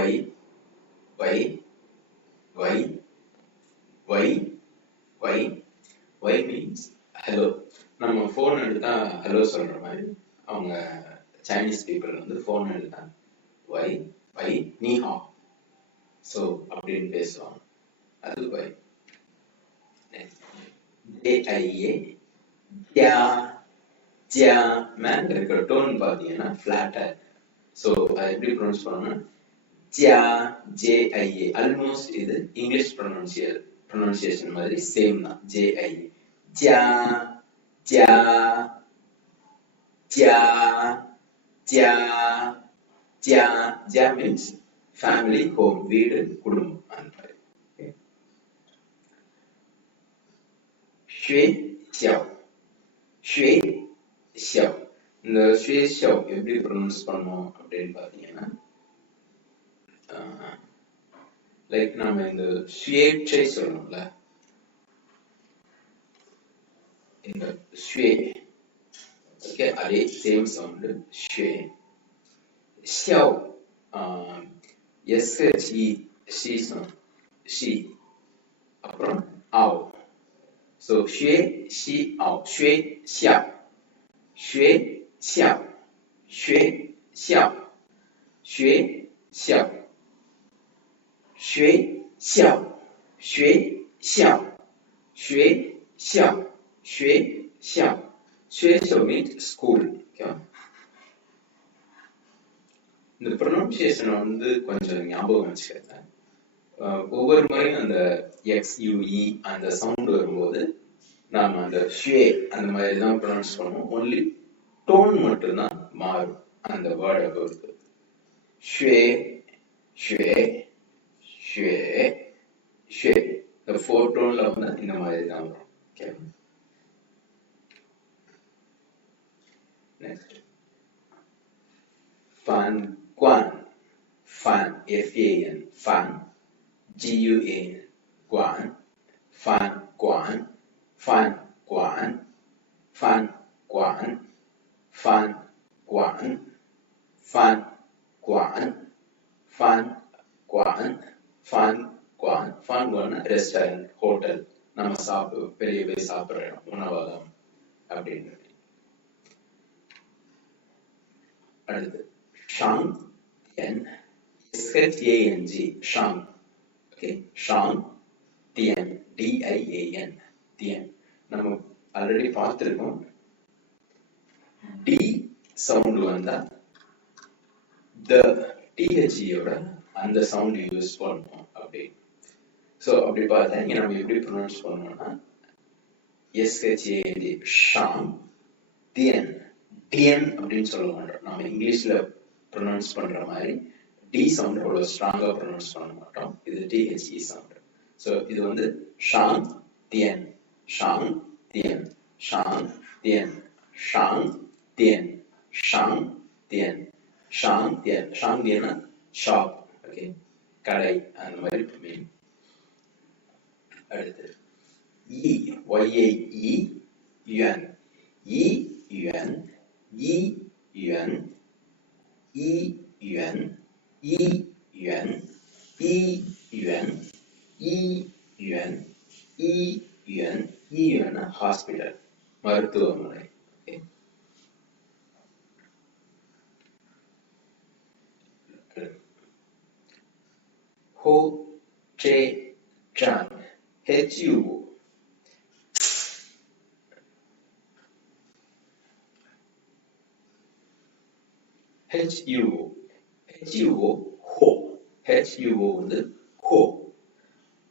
Y, Y, Y, Y, Y. Y means hello. நம்ம phone எடுத்தா hello சொல்ற மாதிரி அவங்க சைனீஸ் பீப்புள் வந்து ஃபோன் எடுத்தா வை வை நீ ஹா ஸோ அப்படின்னு பேசுவாங்க. அது வை. ஜேஐஏ ஜா ஜா மேல இருக்கிற டோன் பார்த்தீங்கன்னா ஃபிளாட்டா. ஸோ அதை எப்படி ப்ரொனவுன்ஸ் பண்ணணும்னா ஜா ஜேஐஏ. ஆல்மோஸ்ட் இது இங்கிலீஷ் ப்ரொனவுன்சியேஷன் மாதிரி சேம் தான். ஜேஐஏ ஜா ஜா ஜா ஜா ஜா. ஜா மீன்ஸ் ஃபேமிலி, ஹோம், வீடு, குடும்பம் அந்த மாதிரி. ஷுவே xiao ஷுவே xiao. இந்த ஷுவே xiao எப்படி ப்ரொனவுன்ஸ் பண்ணோம் அப்படின்னு பார்த்தீங்கன்னா லைக் நம்ம இந்த சுயேட்சை சொல்லணும்ல, இந்த ஷுவே ஓகே அதே சேம் சவுண்ட் ஷுவே. xiao SHE ஷி ஷி அப்புறம் ஆவ். ஸோ ஷுவே ஷி ஆவ். ஷுவே xiao ஷுவே xiao ஷுவே xiao ஷுவே xiao ஷுவே xiao ஷுவே xiao ஷுவே xiao ஷுவே xiao. ஷுவே xiao means school. ஓகே, இந்த ப்ரொனவுன்சியேஷனை வந்து கொஞ்சம் ஞாபகம் வச்சுக்கிறேன். ஒவ்வொரு முறையும் அந்த XUE அந்த சவுண்ட் வரும்போது நாம அந்த ஷுவே அந்த மாதிரி தான் ப்ரொனவுன்ஸ் பண்ணுவோம். ஒன்லி டோன் மட்டும்தான் மாறும் அந்த வேர்டை பொறுத்து. ஷுவே ஷுவே ஷுவே ஷுவே. இந்த 4 டோன்ல வந்து இந்த மாதிரி தான் வரும். Okay, next fan guan. Fan FAN fan GUAN guan. Fan guan fan guan fan guan fan guan fan guan fan guan fan guan. Fan guan restaurant, hotel, நம்ம வெளியே போய் சாப்பிட்ற உணவகம் அப்படின்னு. அடுத்து ஷாங் தியன் SHANG ஷாங். ஓகே, ஷாங் தியன் DIAN தியன். நம்ம ஆல்ரெடி பார்த்துருக்கோம். டி சவுண்ட் வந்தா த THEயோட அந்த சவுண்ட் யூஸ் பண்ணுவோம் அப்படி. ஸோ அப்படி பார்த்தா இங்க நம்ம எப்படி ப்ரொனவுன்ஸ் பண்ணோம்னா SHANG ஷாங் தியன். டிஎன் அப்படின்னு சொல்ல மாட்டோம். நம்ம இங்கிலீஷ்ல ப்ரொனவுன்ஸ் பண்ற மாதிரி டி சவுண்ட் அவ்வளவு ஸ்ட்ராங்கா ப்ரொனவுன்ஸ் பண்ண மாட்டோம். இது THE சவுண்ட். ஸோ இது வந்து Shang Tian Shang Tian Shang Tian Shang Tian Shang Tian Shang Tian. Shang தியன்னா ஷாப், ஓகே, கடை அந்த மாதிரி மீன். அடுத்து YAE yuan E yuan E yuan E yuan E yuan E yuan E yuan E yuan E yuan hospital, மருத்துவமனை. ஹோ சே San HUO HUO ஹோ. HUO வந்து ஹோ.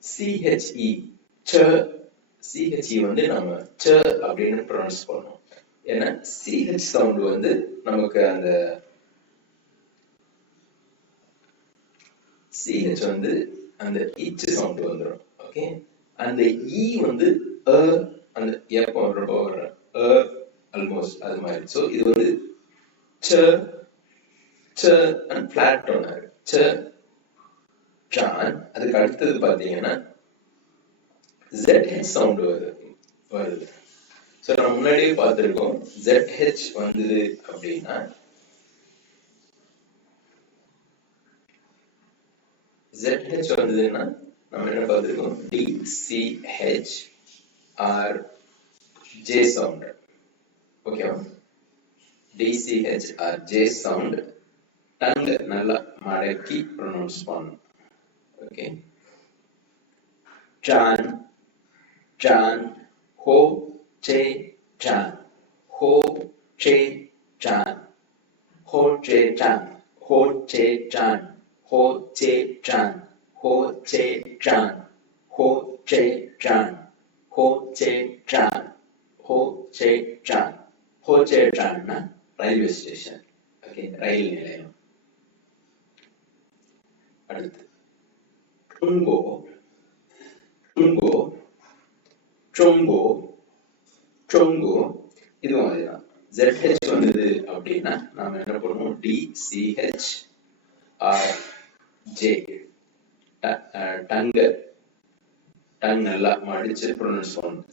CHE CHE வந்து நம்ம அப்படின்னு ப்ரொனவுன்ஸ் பண்ணுவோம். ஏன்னா CH சவுண்ட் வந்து நமக்கு அந்த CH வந்து அந்த இச் சவுண்ட் வந்துடும். ஓகே, அந்த E வந்து அந்த எப்போ வர்ற ஆல்மோஸ்ட் அது மாதிரி. ஸோ இது வந்து ஃபிளாட் டோன் சான். அதுக்கு அடுத்தது பாத்தீங்கன்னா ZH சவுண்ட் வருது. ஸோ நம்ம முன்னாடியே பார்த்துருக்கோம். ZH வந்தது அப்படின்னா ZH வந்ததுன்னா நம்ம என்ன பார்த்துருக்கோம், DCH or J sound. ஓகேவா? DCH or J sound டங்கு நல்லா மடக்கி ப்ரொனவுன்ஸ் பண்ணணும். Okay, Chan, Chan, Ho, Che, Chan, Ho, Che, Chan, Ho, Che, Chan, Ho, Che, Chan, Ho, Che, Chan, Ho, Che, Chan, Ho, Che, Chan, Ho, Che, Chan, Ho, Che, Chan. Ho, Che, Chan னா railway station. Okay, ரயில் நிலையம். அடுத்து Chungo, Chungo, Chungo, Chungo. இது மாதிரிதான். ZH வந்தது அப்படின்னா நாம என்ன பண்ணுவோம், DCH or J டங்கு நல்லா மடிச்சு ப்ரொனவுன்ஸ் பண்ணணும்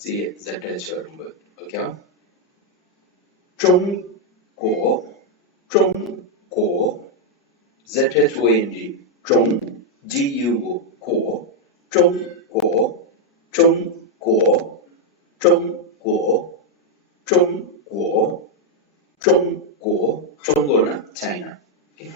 ZH வரும்போது. ஓகேவா? Chungo, Chungo, ZHONG, Chung, GUO, Go, Chungo, Chungo, Chungo, Chungo, Chungo, Chungo na China. Okay.